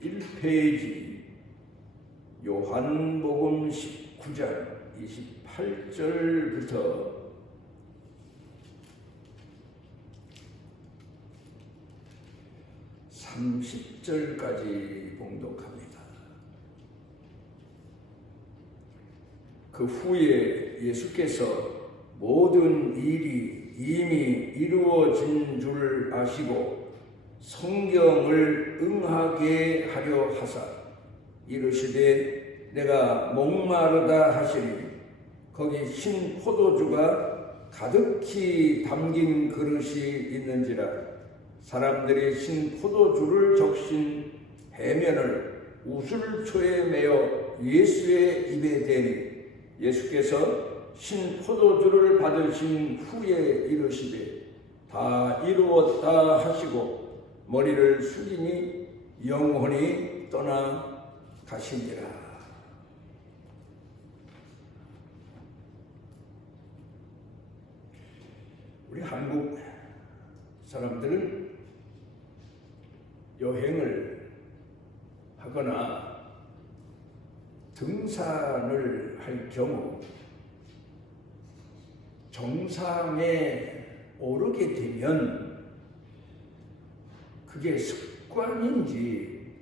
181페이지 요한복음 19장 28절부터 30절까지 봉독합니다. 그 후에 예수께서 모든 일이 이미 이루어진 줄 아시고 성경을 응하게 하려 하사 이르시되 내가 목마르다 하시니 거기 신 포도주가 가득히 담긴 그릇이 있는지라 사람들이 신 포도주를 적신 해면을 우슬초에 매어 예수의 입에 대니 예수께서 신 포도주를 받으신 후에 이르시되 다 이루었다 하시고 머리를 숙이니 영혼이 떠나 가시니라. 우리 한국 사람들은 여행을 하거나 등산을 할 경우 정상에 오르게 되면 그게 습관인지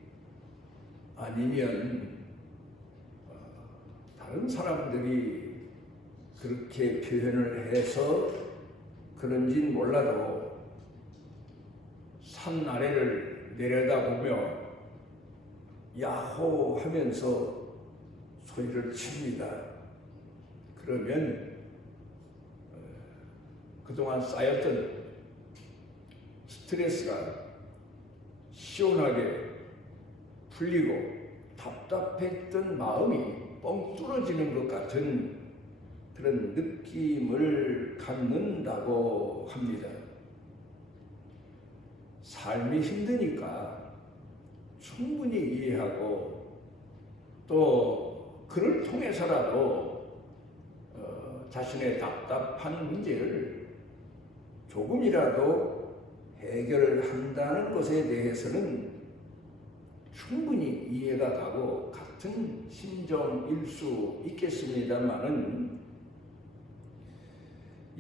아니면 다른 사람들이 그렇게 표현을 해서 그런지는 몰라도 산 아래를 내려다보며 야호 하면서 소리를 칩니다. 그러면 그동안 쌓였던 스트레스가 시원하게 풀리고 답답했던 마음이 뻥 뚫어지는 것 같은 그런 느낌을 갖는다고 합니다. 삶이 힘드니까 충분히 이해하고 또 그를 통해서라도 자신의 답답한 문제를 조금이라도 해결한다는 것에 대해서는 충분히 이해가 가고 같은 심정일 수 있겠습니다만은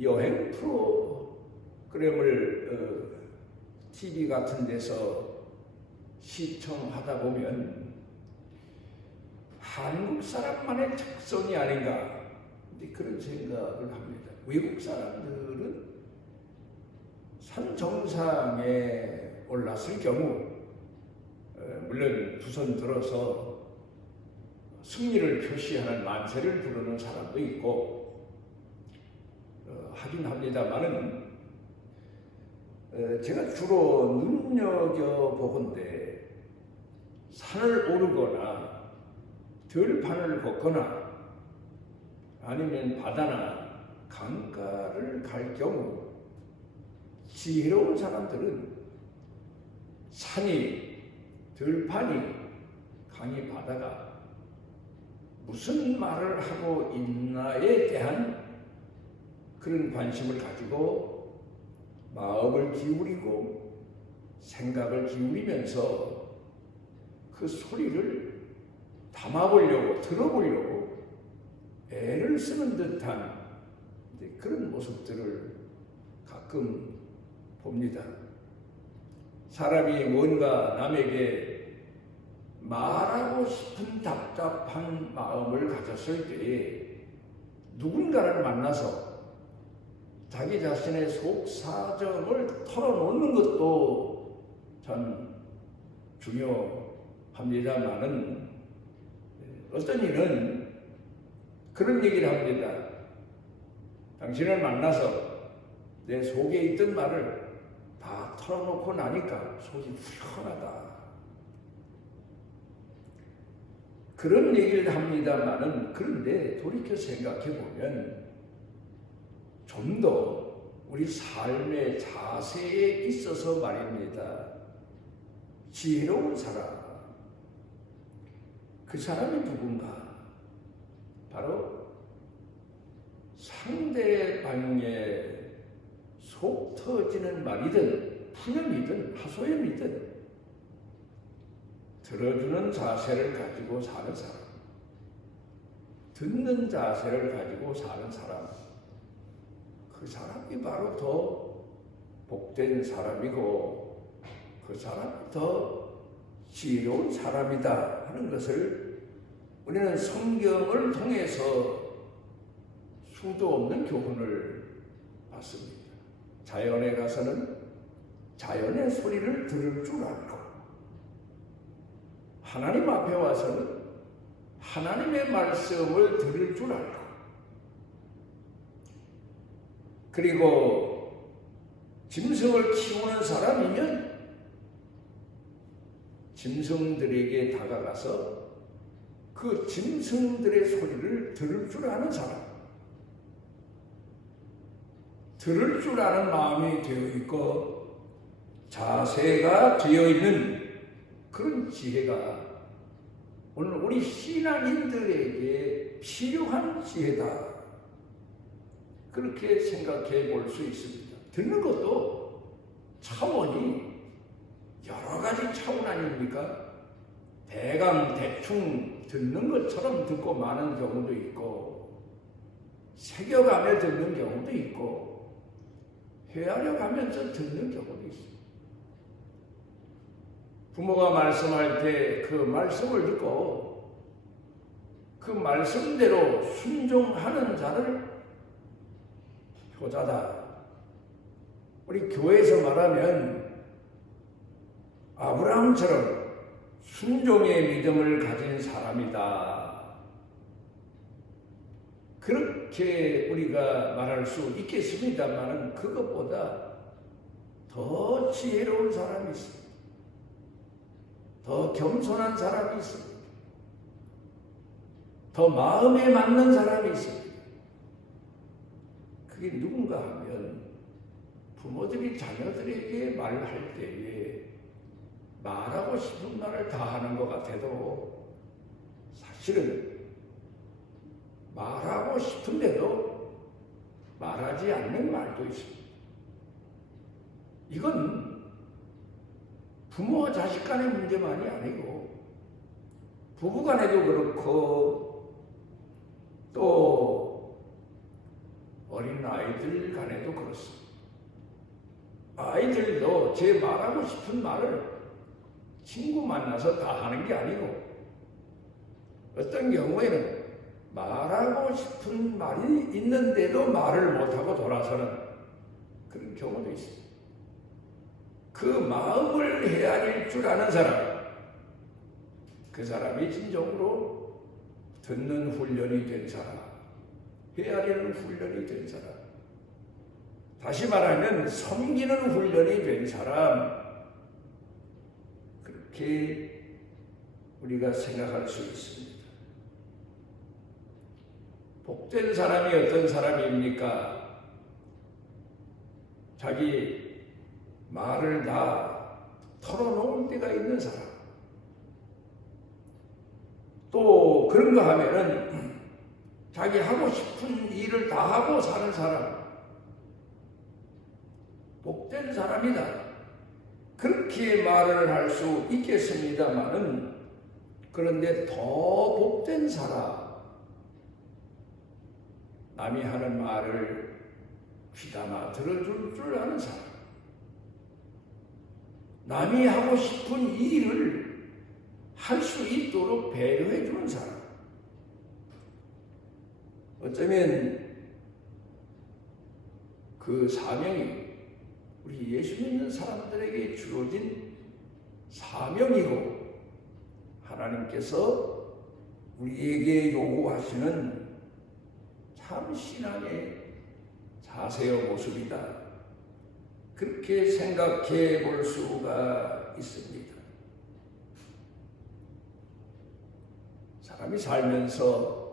여행 프로그램을 TV 같은 데서 시청하다 보면 한국 사람만의 특성이 아닌가 그런 생각을 합니다. 외국 사람들은 산 정상에 올랐을 경우 물론 두 손 들어서 승리를 표시하는 만세를 부르는 사람도 있고 하긴 합니다만은 제가 주로 눈여겨보건대 산을 오르거나 들판을 걷거나 아니면 바다나 강가를 갈 경우 지혜로운 사람들은 산이, 들판이, 강이, 바다가 무슨 말을 하고 있나에 대한 그런 관심을 가지고 마음을 기울이고 생각을 기울이면서 그 소리를 담아보려고 들어보려고 애를 쓰는 듯한 그런 모습들을 가끔 봅니다. 사람이 뭔가 남에게 말하고 싶은 답답한 마음을 가졌을 때에 누군가를 만나서 자기 자신의 속 사정을 털어놓는 것도 참 중요합니다만은 어떤 이는 그런 얘기를 합니다. 당신을 만나서 내 속에 있던 말을 다 털어놓고 나니까 속이 후련하다. 그런 얘기를 합니다만은 그런데 돌이켜 생각해 보면 좀 더 우리 삶의 자세에 있어서 말입니다. 지혜로운 사람, 그 사람이 누군가? 바로 상대방의 속 터지는 말이든 푸념이든 하소연이든 들어주는 자세를 가지고 사는 사람, 듣는 자세를 가지고 사는 사람, 그 사람이 바로 더 복된 사람이고 그 사람이 더 지혜로운 사람이다 하는 것을 우리는 성경을 통해서 수도 없는 교훈을 받습니다. 자연에 가서는 자연의 소리를 들을 줄 알고 하나님 앞에 와서는 하나님의 말씀을 들을 줄 알고 그리고 짐승을 키우는 사람이면 짐승들에게 다가가서 그 짐승들의 소리를 들을 줄 아는 사람, 들을 줄 아는 마음이 되어 있고 자세가 되어 있는 그런 지혜가 오늘 우리 신앙인들에게 필요한 지혜다. 그렇게 생각해 볼 수 있습니다. 듣는 것도 차원이 여러 가지 차원 아닙니까? 대강 대충 듣는 것처럼 듣고 마는 경우도 있고 새겨가며 듣는 경우도 있고 헤아려 가면서 듣는 경우도 있습니다. 부모가 말씀할 때 그 말씀을 듣고 그 말씀대로 순종하는 자를 효자다. 우리 교회에서 말하면 아브라함처럼 순종의 믿음을 가진 사람이다. 그렇게 우리가 말할 수 있겠습니다만 그것보다 더 지혜로운 사람이 있습니다. 더 겸손한 사람이 있습니다. 더 마음에 맞는 사람이 있습니다. 그게 누군가 하면 부모들이 자녀들에게 말할 때에 말하고 싶은 말을 다 하는 것 같아도 사실은 말하고 싶은데도 말하지 않는 말도 있습니다. 이건 부모와 자식 간의 문제만이 아니고 부부 간에도 그렇고 또 어린 아이들 간에도 그렇습니다. 아이들도 제 말하고 싶은 말을 친구 만나서 다 하는 게 아니고 어떤 경우에는 말하고 싶은 말이 있는데도 말을 못하고 돌아서는 그런 경우도 있습니다. 그 마음을 헤아릴 줄 아는 사람, 그 사람이 진정으로 듣는 훈련이 된 사람, 헤아리는 훈련이 된 사람, 다시 말하면 섬기는 훈련이 된 사람, 그렇게 우리가 생각할 수 있습니다. 복된 사람이 어떤 사람입니까? 자기 말을 다 털어놓을 때가 있는 사람. 또 그런가 하면은 자기 하고 싶은 일을 다 하고 사는 사람. 복된 사람이다. 그렇게 말을 할 수 있겠습니다만은 그런데 더 복된 사람. 남이 하는 말을 귀담아 들어줄 줄 아는 사람. 남이 하고 싶은 일을 할 수 있도록 배려해 주는 사람. 어쩌면 그 사명이 우리 예수 믿는 사람들에게 주어진 사명이고 하나님께서 우리에게 요구하시는 참 신앙의 자세와 모습이다. 그렇게 생각해 볼 수가 있습니다. 사람이 살면서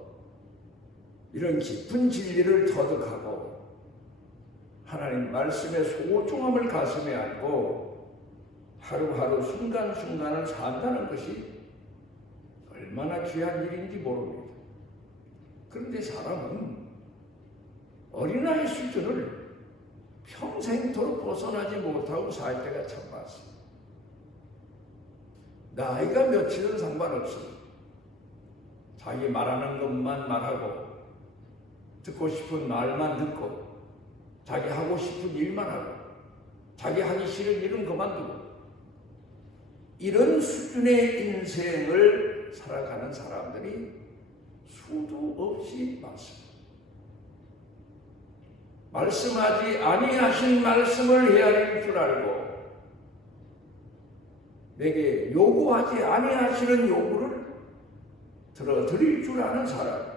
이런 깊은 진리를 터득하고 하나님 말씀의 소중함을 가슴에 안고 하루하루 순간순간을 산다는 것이 얼마나 귀한 일인지 모릅니다. 그런데 사람은 어린아이 수준을 평생토록 벗어나지 못하고 살 때가 참 많습니다. 나이가 몇이든 상관없어. 자기 말하는 것만 말하고 듣고 싶은 말만 듣고 자기 하고 싶은 일만 하고 자기 하기 싫은 일은 그만두고 이런 수준의 인생을 살아가는 사람들이 수도 없이 많습니다. 말씀하지 아니하신 말씀을 헤아릴 줄 알고 내게 요구하지 아니하시는 요구를 들어드릴 줄 아는 사람.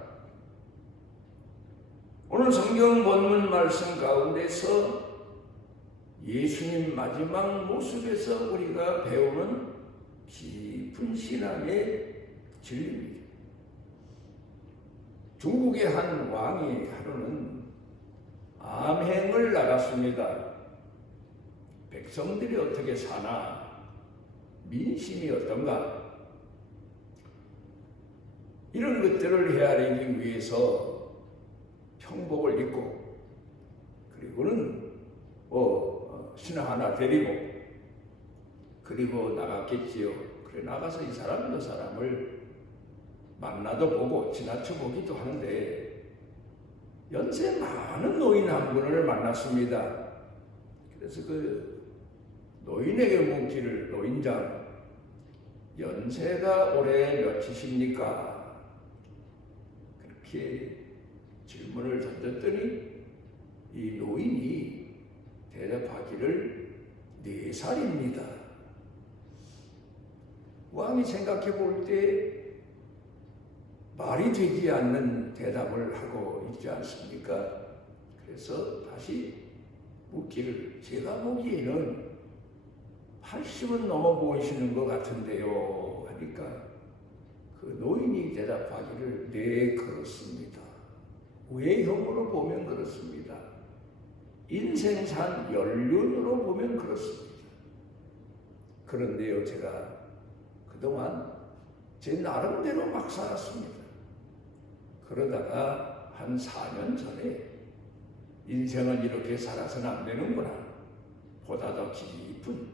오늘 성경 본문 말씀 가운데서 예수님 마지막 모습에서 우리가 배우는 깊은 신앙의 진리입니다. 중국의 한 왕이 하루는 암행을 나갔습니다. 백성들이 어떻게 사나, 민심이 어떤가, 이런 것들을 헤아리기 위해서 평복을 입고 그리고는 신하 하나 데리고 그리고 나갔겠지요. 그래 나가서 이 사람 저 사람을 만나도 보고 지나쳐 보기도 하는데 연세 많은 노인 한 분을 만났습니다. 그래서 그 노인에게 묻기를, 노인장 연세가 올해 몇이십니까? 그렇게 질문을 던졌더니 이 노인이 대답하기를 4살입니다. 왕이 생각해 볼 때 말이 되지 않는 대답을 하고 있지 않습니까? 그래서 다시 묻기를, 제가 보기에는 80은 넘어 보이시는 것 같은데요 하니까 그 노인이 대답하기를 네 그렇습니다. 외형으로 보면 그렇습니다. 인생산 연륜으로 보면 그렇습니다. 그런데요, 제가 그동안 제 나름대로 막 살았습니다. 그러다가 한 4년 전에 인생은 이렇게 살아서는 안 되는구나, 보다 더 깊은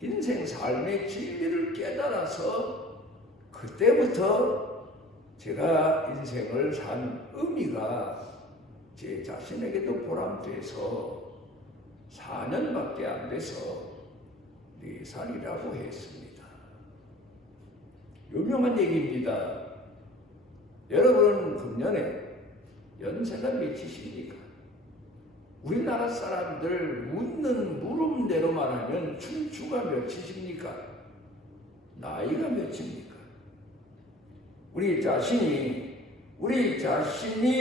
인생 삶의 진리를 깨달아서 그때부터 제가 인생을 산 의미가 제 자신에게도 보람돼서 4년밖에 안 돼서 4살이라고 했습니다. 유명한 얘기입니다. 여러분 금년에 연세가 몇이십니까? 우리나라 사람들 묻는 물음대로만 하면 춘추가 몇이십니까? 나이가 몇입니까? 우리 자신이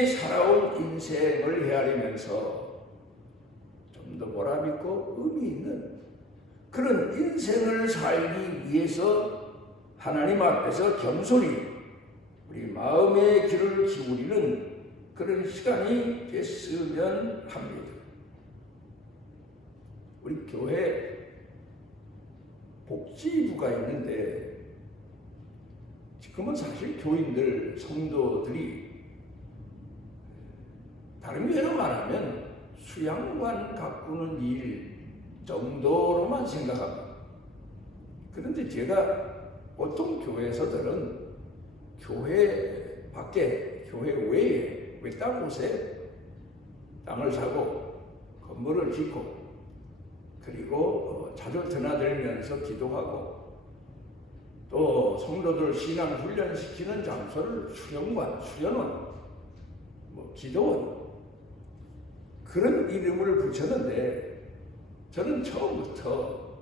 살아온 인생을 헤아리면서 좀 더 보람있고 의미 있는 그런 인생을 살기 위해서 하나님 앞에서 겸손히 우리 마음의 귀를 기울이는 그런 시간이 됐으면 합니다. 우리 교회 복지부가 있는데 지금은 사실 교인들, 성도들이 다른 예로 말하면 수양관 가꾸는 일 정도로만 생각합니다. 그런데 제가 보통 교회에서들은 교회 밖에, 교회 외에 외딴 곳에 땅을 사고 건물을 짓고 그리고 자주 드나들면서 기도하고 또 성도들 신앙 훈련시키는 장소를 수련관, 수련원, 기도원 그런 이름을 붙였는데 저는 처음부터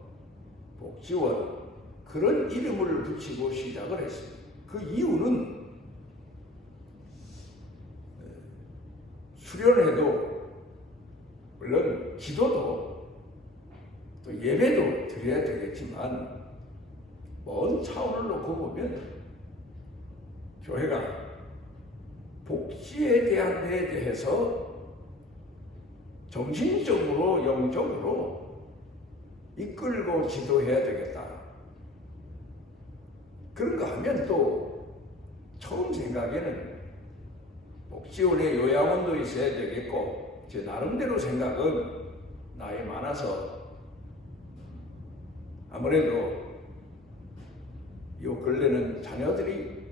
복지원 그런 이름을 붙이고 시작을 했습니다. 그 이유는 수련회도 물론 기도도 또 예배도 드려야 되겠지만 먼 차원을 놓고 보면 교회가 복지에 대한 데에 대해서 정신적으로 영적으로 이끌고 지도해야 되겠다. 그런가 하면 또 처음 생각에는 복지원의 요양원도 있어야 되겠고 제 나름대로 생각은 나이 많아서 아무래도 요 근래는 자녀들이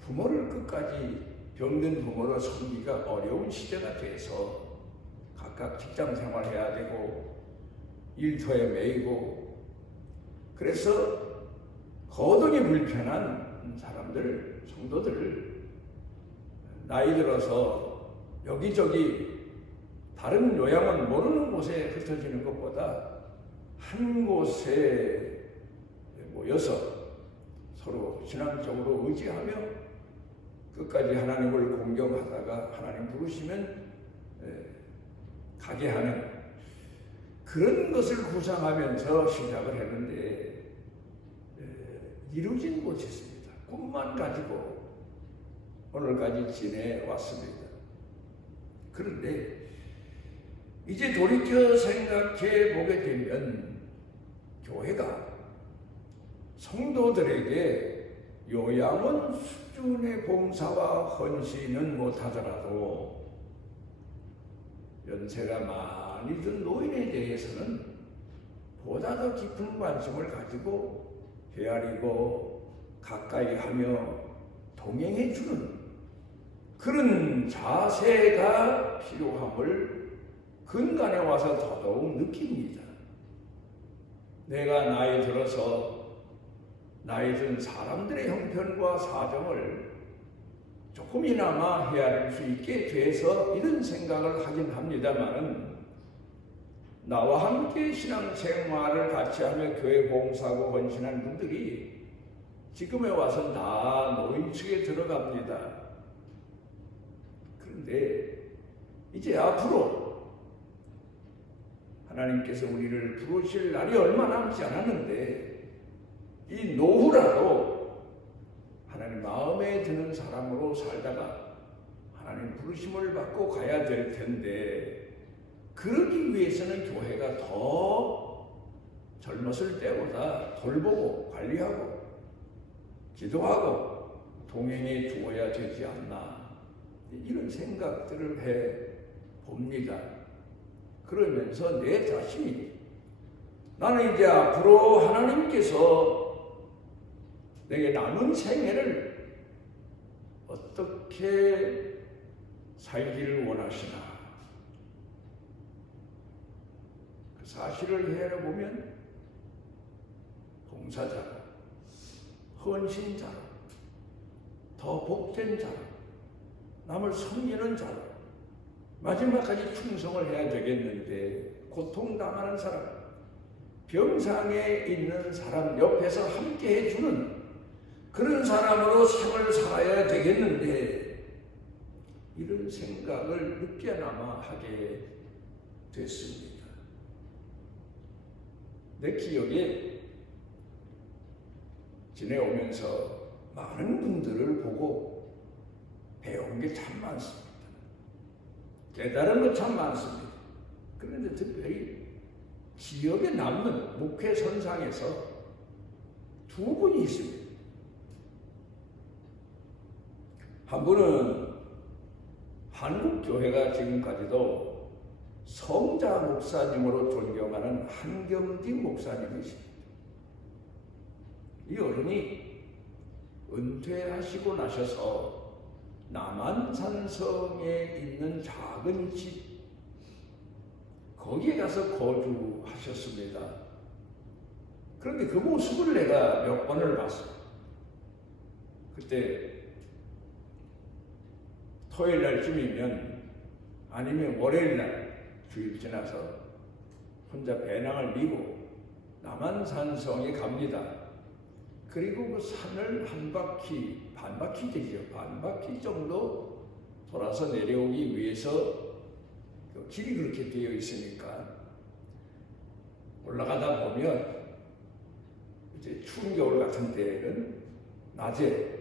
부모를 끝까지 병든 부모로 섬기기가 어려운 시대가 돼서 각각 직장 생활해야 되고 일터에 매이고 그래서 거동이 불편한 사람들, 성도들 나이 들어서 여기저기 다른 요양원 모르는 곳에 흩어지는 것보다 한 곳에 모여서 서로 신앙적으로 의지하며 끝까지 하나님을 공경하다가 하나님 부르시면 가게 하는 그런 것을 구상하면서 시작을 했는데 이루진 못했습니다. 꿈만 가지고 오늘까지 지내왔습니다. 그런데 이제 돌이켜 생각해 보게 되면 교회가 성도들에게 요양원 수준의 봉사와 헌신은 못하더라도 연세가 많이 든 노인에 대해서는 보다 더 깊은 관심을 가지고 헤아리고 가까이 하며 동행해 주는 그런 자세가 필요함을 근간에 와서 더더욱 느낍니다. 내가 나이 들어서 나이 든 사람들의 형편과 사정을 조금이나마 헤아릴 수 있게 돼서 이런 생각을 하긴 합니다만은 나와 함께 신앙생활을 같이 하며 교회 봉사하고 헌신한 분들이 지금에 와서 다 노인층에 들어갑니다. 그런데 이제 앞으로 하나님께서 우리를 부르실 날이 얼마 남지 않았는데 이 노후라도 하나님 마음에 드는 사람으로 살다가 하나님 부르심을 받고 가야 될 텐데 그러기 위해서는 교회가 더 젊었을 때보다 돌보고 관리하고 기도하고 동행해 주어야 되지 않나 이런 생각들을 해 봅니다. 그러면서 내 자신이 나는 이제 앞으로 하나님께서 내게 남은 생애를 어떻게 살기를 원하시나 그 사실을 헤아려보면 봉사자로 헌신자로 더 복된 자로 남을 섬기는 자로 마지막까지 충성을 해야 되겠는데 고통당하는 사람 병상에 있는 사람 옆에서 함께 해주는 그런 사람으로 생을 살아야 되겠는데 이런 생각을 늦게나마 하게 됐습니다. 내 기억에 지내오면서 많은 분들을 보고 배운 게 참 많습니다. 깨달은 것 참 많습니다. 그런데 특별히 기억에 남는 목회 선상에서 두 분이 있습니다. 한 분은 한국교회가 지금까지도 성자 목사님으로 존경하는 한경직 목사님이십니다. 이 어른이 은퇴하시고 나셔서 남한산성에 있는 작은 집 거기에 가서 거주하셨습니다. 그런데 그 모습을 내가 몇 번을 봤어요. 그때 토요일 날쯤이면 아니면 월요일 날 주일 지나서 혼자 배낭을 미고 남한산성에 갑니다. 그리고 그 산을 한 바퀴, 반 바퀴 되죠. 반 바퀴 정도 돌아서 내려오기 위해서 그 길이 그렇게 되어 있으니까 올라가다 보면 이제 추운 겨울 같은 때에는 낮에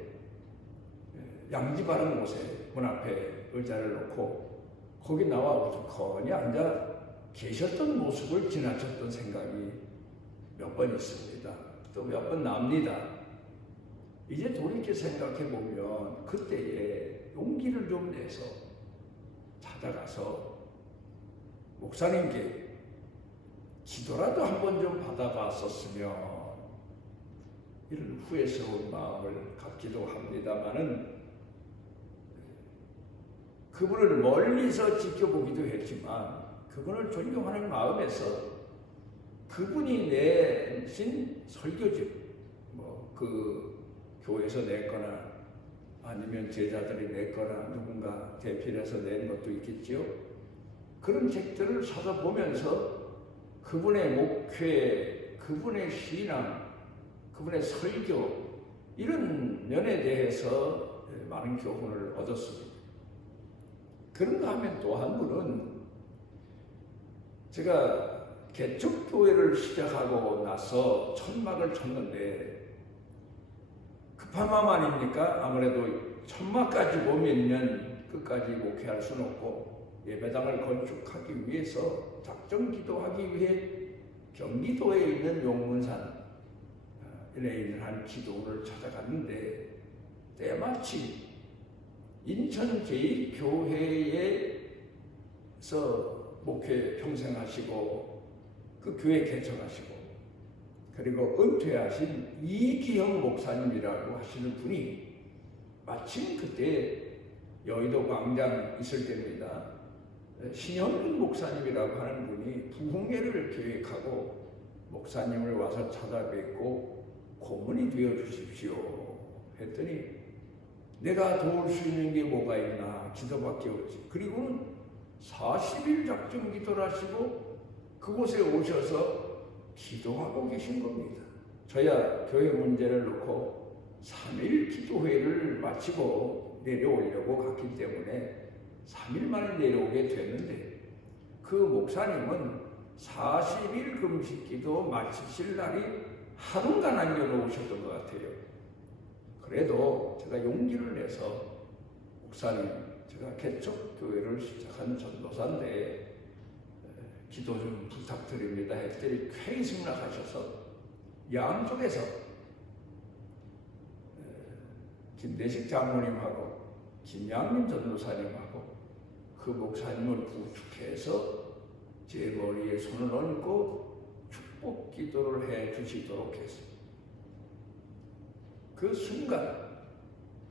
양지 바른 곳에 문 앞에 의자를 놓고 거기 나와 우두커니 앉아 계셨던 모습을 지나쳤던 생각이 몇 번 있습니다. 또 몇 번 납니다. 이제 돌이켜 생각해 보면 그때에 용기를 좀 내서 찾아가서 목사님께 기도라도 한번 좀 받아봤었으면 이런 후회스러운 마음을 갖기도 합니다마는 그분을 멀리서 지켜보기도 했지만 그분을 존경하는 마음에서 그분이 내신 설교집, 그 교회에서 냈거나 아니면 제자들이 냈거나 누군가 대필해서 낸 것도 있겠지요. 그런 책들을 사서 보면서 그분의 목회, 그분의 신앙, 그분의 설교 이런 면에 대해서 많은 교훈을 얻었습니다. 그런가 하면 또 한 분은 제가 개척교회를 시작하고 나서 천막을 쳤는데 급한 마음 아닙니까? 아무래도 천막까지 보면 끝까지 목회할 수는 없고 예배당을 건축하기 위해서 작정 기도하기 위해 경기도에 있는 용문산에 있는 한 기도를 찾아갔는데 때마침 인천 제2교회에서 목회 평생 하시고 그 교회 개척하시고 그리고 은퇴하신 이기형 목사님이라고 하시는 분이 마침 그때 여의도 광장 있을 때입니다. 신현민 목사님이라고 하는 분이 부흥회를 계획하고 목사님을 와서 찾아뵙고 고문이 되어 주십시오 했더니 내가 도울 수 있는 게 뭐가 있나 기도밖에 없지. 그리고는 40일 작정 기도를 하시고 그곳에 오셔서 기도하고 계신 겁니다. 저야 교회 문제를 놓고 3일 기도회를 마치고 내려오려고 갔기 때문에 3일 만에 내려오게 됐는데 그 목사님은 40일 금식 기도 마치실 날이 하루가 남겨놓으셨던 것 같아요. 그래도 제가 용기를 내서 목사님, 제가 개척교회를 시작한 전도사인데 기도 좀 부탁드립니다 했더니 쾌히 승낙하셔서 양쪽에서 김대식 장로님하고 김양림 전도사님하고 그 목사님을 부축해서 제 머리에 손을 얹고 축복 기도를 해 주시도록 했습니다. 그 순간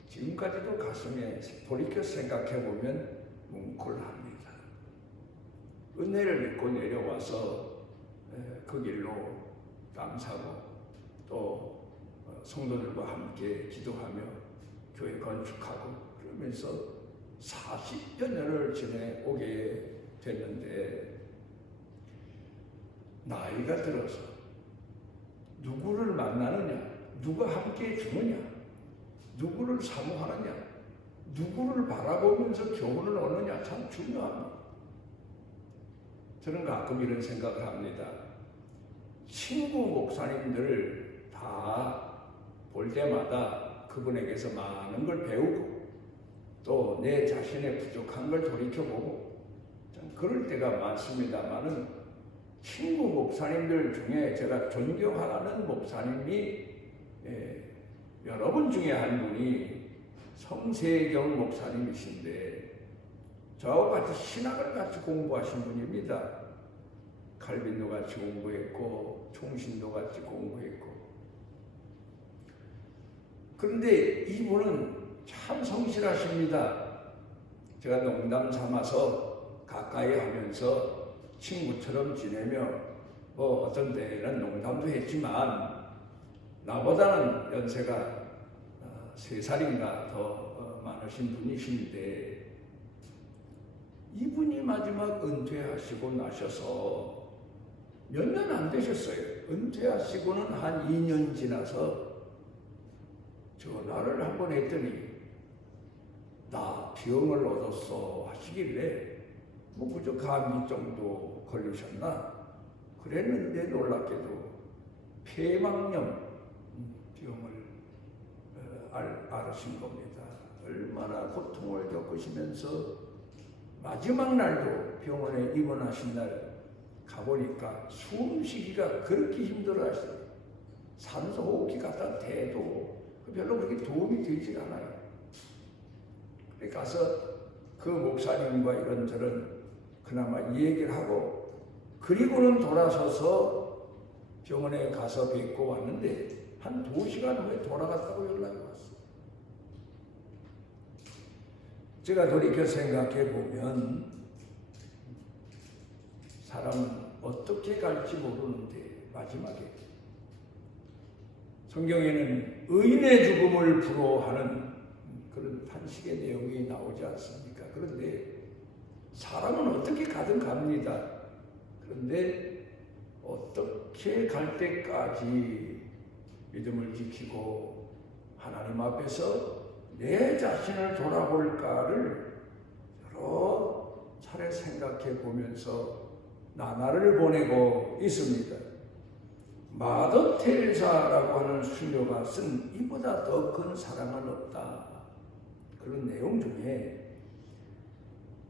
지금까지도 가슴에 돌이켜 생각해 보면 뭉클합니다. 은혜를 입고 내려와서 그 길로 땅 사고 또 성도들과 함께 기도하며 교회 건축하고 그러면서 40여 년을 지내오게 됐는데 나이가 들어서 누구를 만나느냐, 누가 함께 주느냐, 누구를 사모하느냐, 누구를 바라보면서 교훈을 얻느냐 참 중요합니다. 저는 가끔 이런 생각을 합니다. 친구 목사님들 다 볼 때마다 그분에게서 많은 걸 배우고 또 내 자신의 부족한 걸 돌이켜보고 참 그럴 때가 많습니다만은 친구 목사님들 중에 제가 존경하는 목사님이 여러분 중에 한 분이 성세경 목사님이신데 저와 같이 신학을 같이 공부하신 분입니다. 칼빈도 같이 공부했고 총신도 같이 공부했고 그런데 이분은 참 성실하십니다. 제가 농담 삼아서 가까이 하면서 친구처럼 지내며 어떤 때는 농담도 했지만 나보다는 연세가 3살인가 더 많으신 분이신데 이분이 마지막 은퇴하시고 나셔서 몇 년 안 되셨어요. 은퇴하시고는 한 2년 지나서 전화를 한번 했더니 나 병을 얻었어 하시길래 그저 감기 정도 걸리셨나 그랬는데 놀랍게도 폐막염 병을 앓으신 겁니다. 얼마나 고통을 겪으시면서 마지막 날도 병원에 입원하신 날 가보니까 숨쉬기가 그렇게 힘들어 하시더라고요. 산소 호흡기 갖다 대도 별로 그렇게 도움이 되질 않아요. 그래 가서 그 목사님과 이런저런 그나마 이 얘기를 하고 그리고는 돌아서서 병원에 가서 뵙고 왔는데 한 2시간 후에 돌아갔다고 연락이 왔어요. 제가 돌이켜 생각해 보면 사람은 어떻게 갈지 모르는데 마지막에 성경에는 의인의 죽음을 부러워하는 그런 탄식의 내용이 나오지 않습니까? 그런데 사람은 어떻게 가든 갑니다. 그런데 어떻게 갈 때까지 믿음을 지키고 하나님 앞에서 내 자신을 돌아볼까를 여러 차례 생각해 보면서 나날을 보내고 있습니다. 마더 테레사라고 하는 수녀가 쓴 이보다 더 큰 사랑은 없다. 그런 내용 중에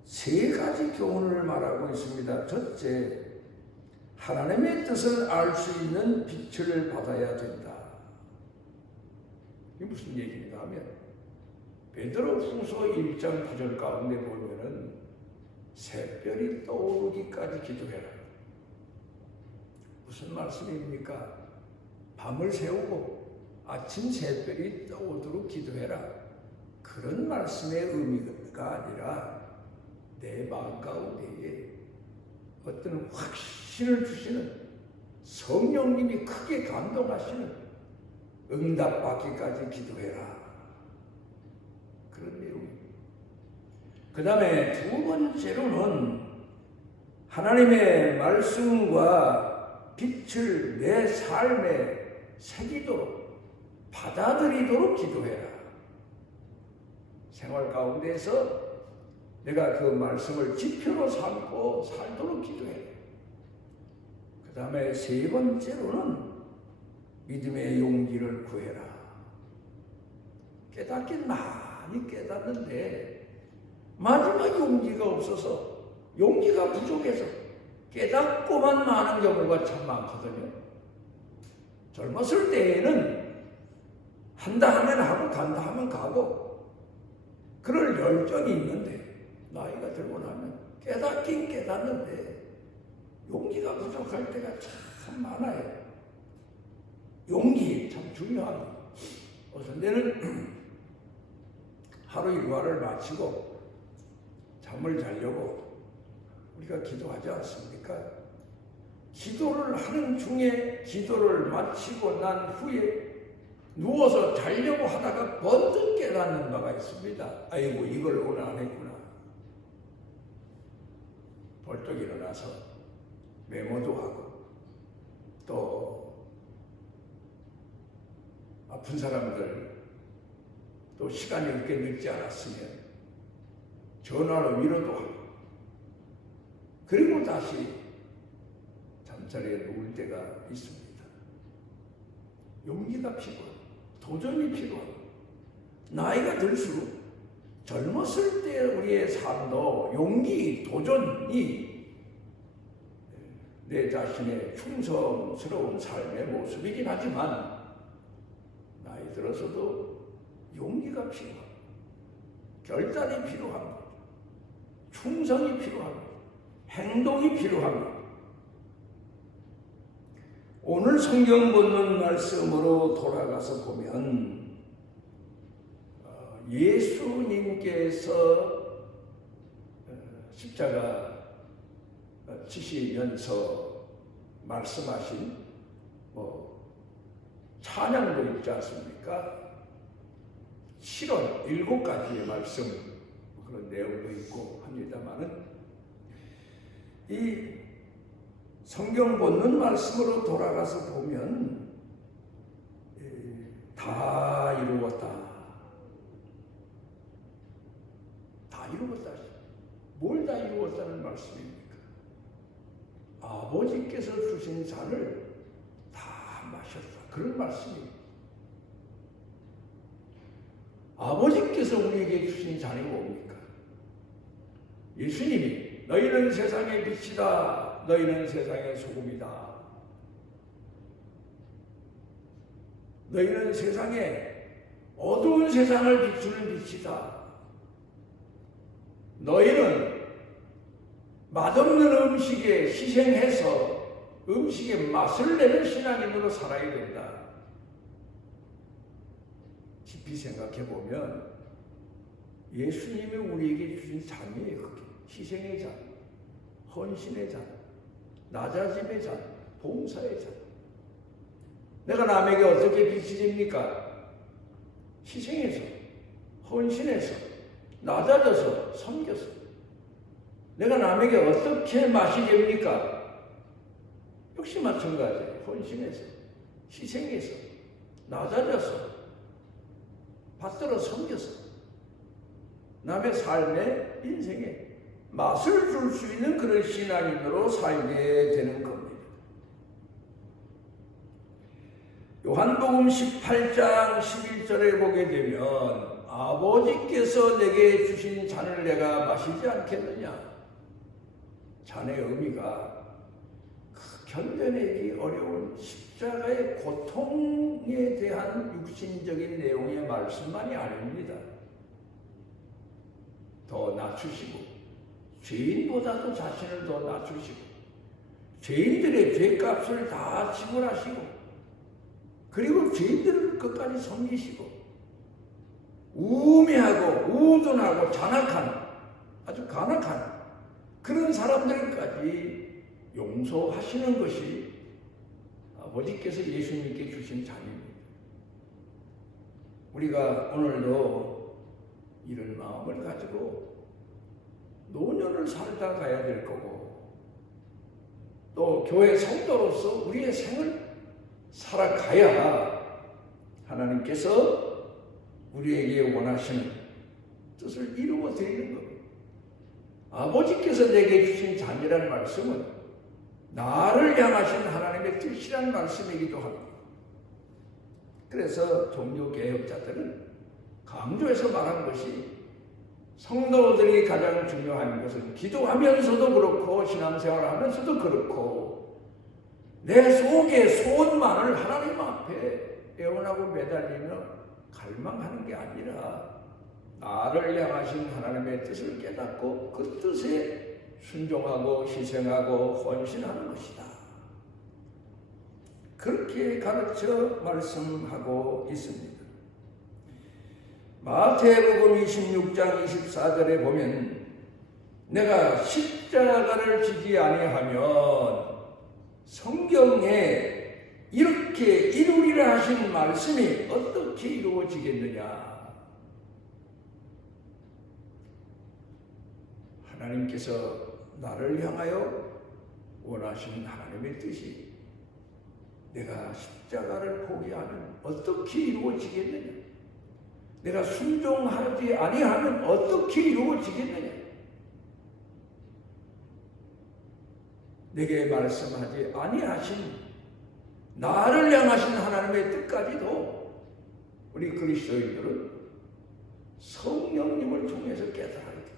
3가지 교훈을 말하고 있습니다. 첫째, 하나님의 뜻을 알 수 있는 빛을 받아야 된다. 이게 무슨 얘기인가 하면 베드로 후서 1장 9절 가운데 보면은 새별이 떠오르기까지 기도해라. 무슨 말씀입니까? 밤을 새우고 아침 새별이 떠오르도록 기도해라. 그런 말씀의 의미가 아니라 내 마음 가운데에 어떤 확신을 주시는 성령님이 크게 감동하시는 응답받기까지 기도해라. 그런 내용입니다. 그 다음에 2번째로는 하나님의 말씀과 빛을 내 삶에 새기도록 받아들이도록 기도해라. 생활 가운데서 내가 그 말씀을 지표로 삼고 살도록 기도해라. 그 다음에 3번째로는 믿음의 용기를 구해라. 깨닫긴 많이 깨닫는데 마지막 용기가 없어서, 용기가 부족해서 깨닫고만 마는 경우가 참 많거든요. 젊었을 때에는 한다 하면 하고 간다 하면 가고 그럴 열정이 있는데 나이가 들고 나면 깨닫긴 깨닫는데 용기가 부족할 때가 참 많아요. 용기 참 중요합니다. 어떤 때는 하루 일과를 마치고 잠을 자려고 우리가 기도하지 않습니까? 기도를 하는 중에 기도를 마치고 난 후에 누워서 자려고 하다가 번뜩 깨닫는 바가 있습니다. 아이고, 이걸 오늘 안 했구나. 벌떡 일어나서 메모도 하고, 또 아픈 사람들 또 시간이 그렇게 늦지 않았으면 전화로 위로도 하고, 그리고 다시 잠자리에 누울 때가 있습니다. 용기가 필요하고 도전이 필요하고, 나이가 들수록 젊었을 때 우리의 삶도 용기, 도전이 내 자신의 충성스러운 삶의 모습이긴 하지만 나이 들어서도 용기가 필요합니다. 결단이 필요합니다. 충성이 필요합니다. 행동이 필요합니다. 오늘 성경 본문 말씀으로 돌아가서 보면 예수님께서 십자가 지시면서 말씀하신 찬양도 있지 않습니까? 실언 7가지의 말씀, 그런 내용도 있고 합니다만은 이 성경 본문 말씀으로 돌아가서 보면 다 이루었다. 다 이루었다. 뭘 다 이루었다는 말씀입니까? 아버지께서 주신 잔을 다 마셨다. 그런 말씀입니다. 아버지께서 우리에게 주신 잔이 뭡니까? 예수님이 너희는 세상의 빛이다. 너희는 세상의 소금이다. 너희는 세상에 어두운 세상을 비추는 빛이다. 너희는 맛없는 음식에 희생해서 음식에 맛을 내는 신앙인으로 살아야 된다. 깊이 생각해 보면 예수님이 우리에게 주신 잔이에요. 그게 희생의 잔, 헌신의 잔, 낮아짐의 잔, 봉사의 잔. 내가 남에게 어떻게 빛이 됩니까? 희생해서, 헌신해서, 낮아져서, 섬겨서. 내가 남에게 어떻게 맛이 됩니까? 역시 마찬가지예요. 헌신해서, 희생해서, 낮아져서, 받들어 섬겨서 남의 삶의 인생에 맛을 줄 수 있는 그런 신앙인으로 살게 되는 겁니다. 요한복음 18장 11절에 보게 되면 아버지께서 내게 주신 잔을 내가 마시지 않겠느냐. 잔의 의미가 견뎌내기 어려운 십자가의 고통에 대한 육신적인 내용의 말씀만이 아닙니다. 더 낮추시고 죄인보다도 자신을 더 낮추시고 죄인들의 죄값을 다 지불하시고 그리고 죄인들을 끝까지 섬기시고 우매하고 우둔하고 잔악한 아주 간악한 그런 사람들까지 용서하시는 것이 아버지께서 예수님께 주신 잔입니다. 우리가 오늘도 이런 마음을 가지고 노년을 살다 가야 될 거고 또 교회 성도로서 우리의 생을 살아가야 하나님께서 우리에게 원하시는 뜻을 이루어 드리는 겁니다. 아버지께서 내게 주신 잔이라는 말씀은 나를 향하신 하나님의 뜻이라는 말씀이기도 합니다. 그래서 종교개혁자들은 강조해서 말한 것이 성도들이 가장 중요한 것은 기도하면서도 그렇고 신앙생활하면서도 그렇고 내 속의 소원만을 하나님 앞에 애원하고 매달리며 갈망하는 게 아니라 나를 향하신 하나님의 뜻을 깨닫고 그 뜻에 순종하고 희생하고 헌신하는 것이다. 그렇게 가르쳐 말씀하고 있습니다. 마태복음 26장 24절에 보면 내가 십자가를 지지 아니하면 성경에 이렇게 이루리라 하신 말씀이 어떻게 이루어지겠느냐. 하나님께서 나를 향하여 원하시는 하나님의 뜻이 내가 십자가를 포기하면 어떻게 이루어지겠느냐. 내가 순종하지 아니하면 어떻게 이루어지겠느냐. 내게 말씀하지 아니하신 나를 향하신 하나님의 뜻까지도 우리 그리스도인들은 성령님을 통해서 깨달아야 돼요.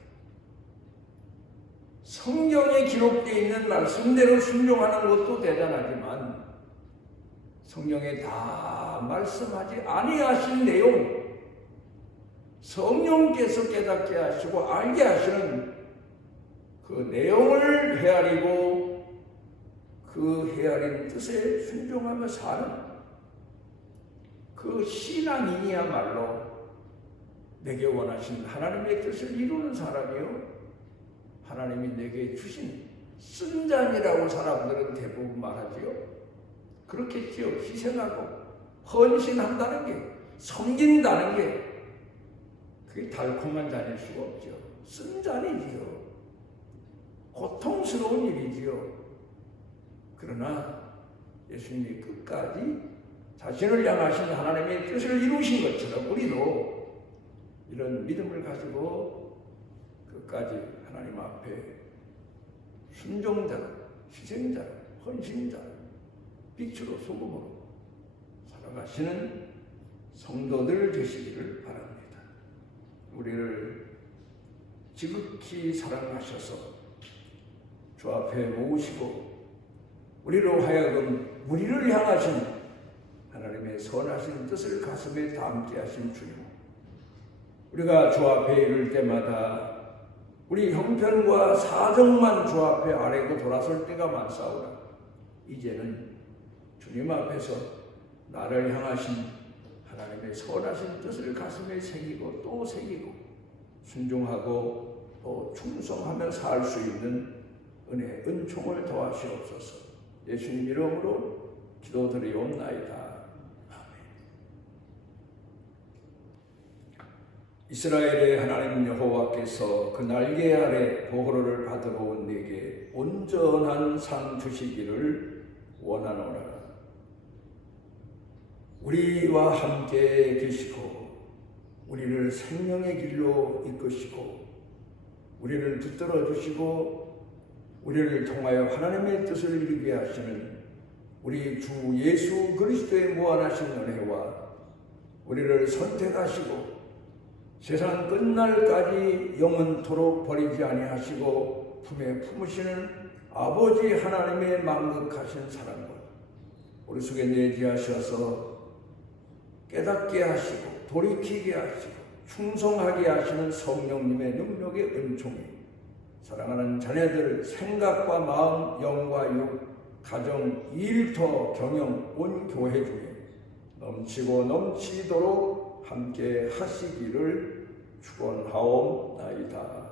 성경에 기록되어 있는 말씀대로 순종하는 것도 대단하지만 성경에 다 말씀하지 아니하신 내용 성령께서 깨닫게 하시고 알게 하시는 그 내용을 헤아리고 그 헤아린 뜻에 순종하며 사는 그 신앙인이야말로 내게 원하신 하나님의 뜻을 이루는 사람이요 하나님이 내게 주신 쓴 잔이라고 사람들은 대부분 말하지요. 그렇겠지요. 희생하고 헌신한다는 게 섬긴다는 게 그게 달콤한 잔일 수가 없죠. 쓴 잔이지요. 고통스러운 일이지요. 그러나 예수님이 끝까지 자신을 향하신 하나님의 뜻을 이루신 것처럼 우리도 이런 믿음을 가지고 끝까지 하나님 앞에 순종자로, 희생자로, 헌신자로, 빛으로 소금으로 살아가시는 성도들 되시기를 바랍니다. 우리를 지극히 사랑하셔서 주 앞에 모으시고 우리로 하여금 우리를 향하신 하나님의 선하신 뜻을 가슴에 담게 하신 주님, 우리가 주 앞에 이를 때마다 우리 형편과 사정만 주 앞에 아래고 돌아설 때가 많사오나 이제는 주님 앞에서 나를 향하신 하나님의 선하신 뜻을 가슴에 새기고 또 새기고 순종하고 또 충성하며 살 수 있는 은혜, 은총을 더하시옵소서. 예수님 이름으로 기도드리옵나이다. 아멘. 이스라엘의 하나님 여호와께서 그 날개 아래 보호를 받으러 온 내게 온전한 상 주시기를 원하노라. 우리와 함께 계시고 우리를 생명의 길로 이끄시고 우리를 붙들어 주시고 우리를 통하여 하나님의 뜻을 이루게 하시는 우리 주 예수 그리스도의 무한하신 은혜와 우리를 선택하시고 세상 끝날까지 영원토록 버리지 아니하시고 품에 품으시는 아버지 하나님의 만극하신 사랑과 우리 속에 내재하셔서 깨닫게 하시고 돌이키게 하시고 충성하게 하시는 성령님의 능력의 은총이 사랑하는 자녀들 생각과 마음, 영과 육, 가정, 일터, 경영, 온 교회 중에 넘치고 넘치도록 함께 하시기를 축원하옵나이다.